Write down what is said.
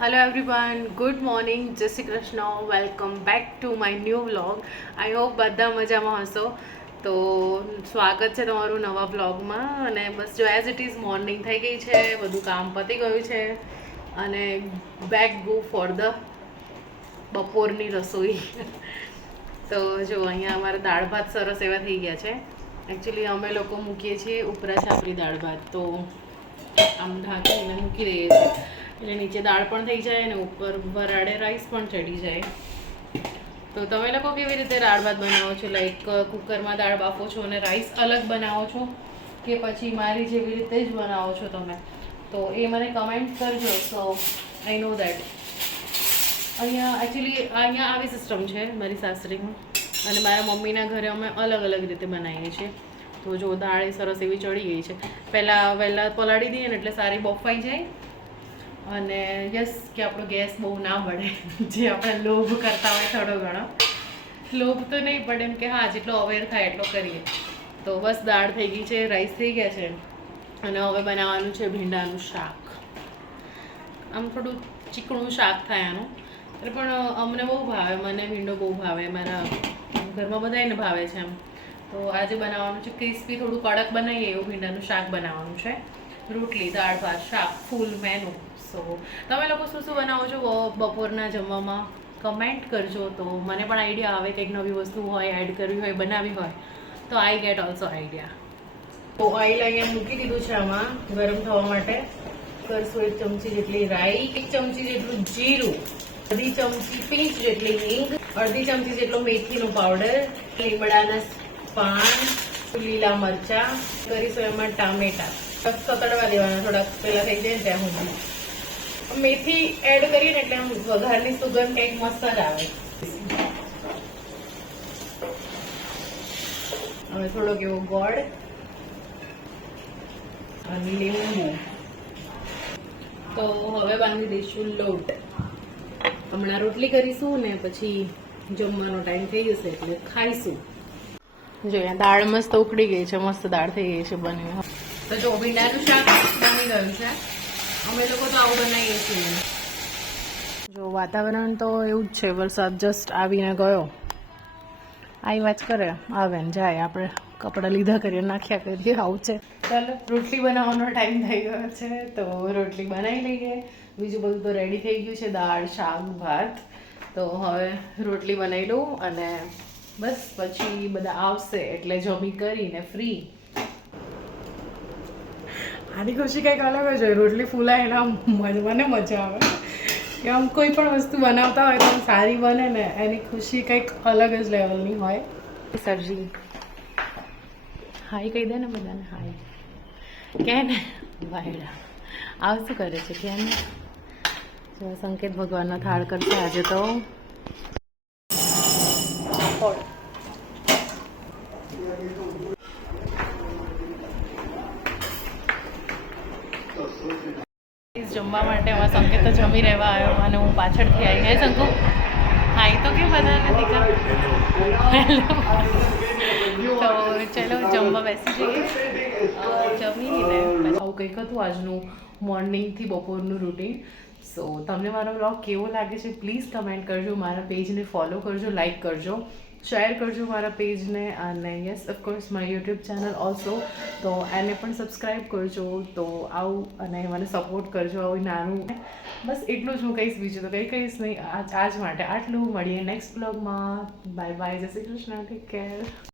Hello everyone, good morning, જય Shri Krishna, welcome back to my new vlog. I hope બધા મજામાં હશો. તો સ્વાગત છે તમારું નવા વ્લોગમાં. અને બસ જો એઝ ઇટ ઇઝ મોર્નિંગ થઈ ગઈ છે, બધું કામ પતી ગયું છે અને બેક ગો ફોર ધ બપોરની રસોઈ. તો જો અહીંયા અમારા દાળ ભાત સરસ એવા થઈ ગયા છે. એકચ્યુઅલી અમે લોકો મૂકીએ છીએ ઉપરા છાપરી દાળ ભાત, તો આમ ઢાંકીને મૂકી દઈએ છીએ એટલે નીચે દાળ પણ થઈ જાય અને ઉપર વરાળે રાઈસ પણ ચડી જાય. તો તમે લોકો કેવી રીતે દાળ ભાત બનાવો છો? લાઈક કુકરમાં દાળ બાફો છો અને રાઈસ અલગ બનાવો છો કે પછી મારી જેવી રીતે જ બનાવો છો તમે? તો એ મને કમેન્ટ કરજો. સો આઈ નો દેટ. અહીંયા અહીંયા આવી સિસ્ટમ છે મારી સાસરીમાં, અને મારા મમ્મીના ઘરે અમે અલગ અલગ રીતે બનાવીએ છીએ. તો જો દાળ એ સરસ એવી ચડી ગઈ છે. વહેલા પલાળી દઈએ ને એટલે સારી બફાઈ જાય. અને યસ, કે આપણો ગેસ બહુ ના બળે, જે આપણે લોભ કરતા હોય થોડો ઘણો. લોભ તો નહીં પડે, એમ કે હા જેટલો અવેર થાય એટલો કરીએ. તો બસ દાળ થઈ ગઈ છે, રાઈસ થઈ ગયા છે અને હવે બનાવવાનું છે ભીંડાનું શાક. આમ થોડું ચીકણું શાક થાય આનું, એટલે પણ અમને બહુ ભાવે. મને ભીંડો બહુ ભાવે, મારા ઘરમાં બધાને ભાવે છે એમ. તો આજે બનાવવાનું છે ક્રિસ્પી, થોડું કડક બનાવીએ એવું ભીંડાનું શાક બનાવવાનું છે. રોટલી, દાળ ભાત, શાક, ફૂલ મેનુ. સો તમે લોકો શું શું બનાવો છો બપોરના જમવામાં? કમેન્ટ કરજો, તો મને પણ આઈડિયા આવે. કંઈક નવી વસ્તુ હોય, એડ કરવી હોય, બનાવવી હોય, તો આઈ ગેટ ઓલ્સો આઈડિયા. તો ઓઇલ અહીંયા મૂકી દીધું છે આમાં ગરમ થવા માટે. કરશું 1 ચમચી જેટલી રાઈ, 1 ચમચી જેટલું જીરું, અડધી ચમચી પિંચ જેટલી હિંગ, અડધી ચમચી જેટલો મેથીનો પાવડર, લીમડાના પાન, લીલા મરચા, કરીશું એમાં ટામેટા. સતડવા દેવાના થોડાક પેલા થઈ જાય ત્યાં સુધી. મેથી એડ કરીએ ને એટલે આમ વઘારની સુગંધ કંઈક મસ્ત જ આવે. હવે થોડોક એવો ગોળ અને લીંબુ. તો હવે બાંધી દઈશું લોટ. હમણાં રોટલી કરીશું ને પછી જમવાનો ટાઈમ થઈ જશે એટલે ખાઈશું. જો અહીંયા દાળ મસ્ત ઉકળી ગઈ છે, મસ્ત દાળ થઈ ગઈ છે બની. તો જો ભીંડાનું શાક બની ગયું છે. અમે લોકો તો આવું બનાવીએ છીએ. જો વાતાવરણ તો એવું જ છે, વરસાદ જસ્ટ આવીને ગયો. આવી વાત કરે, આવે ને જાય. આપણે કપડાં લીધા કરીએ, નાખ્યા કરીએ, આવું છે. ચાલો, રોટલી બનાવવાનો ટાઈમ થઈ ગયો છે, તો રોટલી બનાવી લઈએ. બીજું બધું તો રેડી થઈ ગયું છે, દાળ, શાક, ભાત. તો હવે રોટલી બનાવી લઉં અને બસ પછી બધા આવશે એટલે જમી કરીને ફ્રી. આની ખુશી કંઈક અલગ જ હોય. રોટલી ફૂલાય એના મને મજા આવે કે આમ કોઈ પણ વસ્તુ બનાવતા હોય તો સારી બને ને, એની ખુશી કંઈક અલગ જ લેવલની હોય. સરજી હાય કહી દે ને બધાને. હાય કે ને વાયડા આવ શું કરે છે કે ને. સંકેત ભગવાનનો થાળ કરશે આજે તો. જમવા માટે અમારા સંકેત તો જમી રહેવા આવ્યો અને હું પાછળથી આવી. હે શંકુ, હાઈ તો કે બધાને દીકરા. તો ચલો જમવા બેસી જઈએ. જમીને આવું કંઈક હતું આજનું મોર્નિંગથી બપોરનું રૂટીન. સો તમને મારો વ્લોગ કેવો લાગે છે પ્લીઝ કમેન્ટ કરજો. મારા પેજને ફોલો કરજો, લાઈક કરજો, શેર કરજો મારા પેજને. અને yes of course my YouTube channel also, તો એને પણ સબસ્ક્રાઈબ કરજો. તો આવું અને મને સપોર્ટ કરજો. આવું નાનું બસ એટલું જ હું કહીશ, બીજું તો કંઈ કહીશ નહીં. આજ માટે આટલું. મળીએ નેક્સ્ટ બ્લોગમાં. બાય બાય, જય શ્રી કૃષ્ણ, ટેક કેર.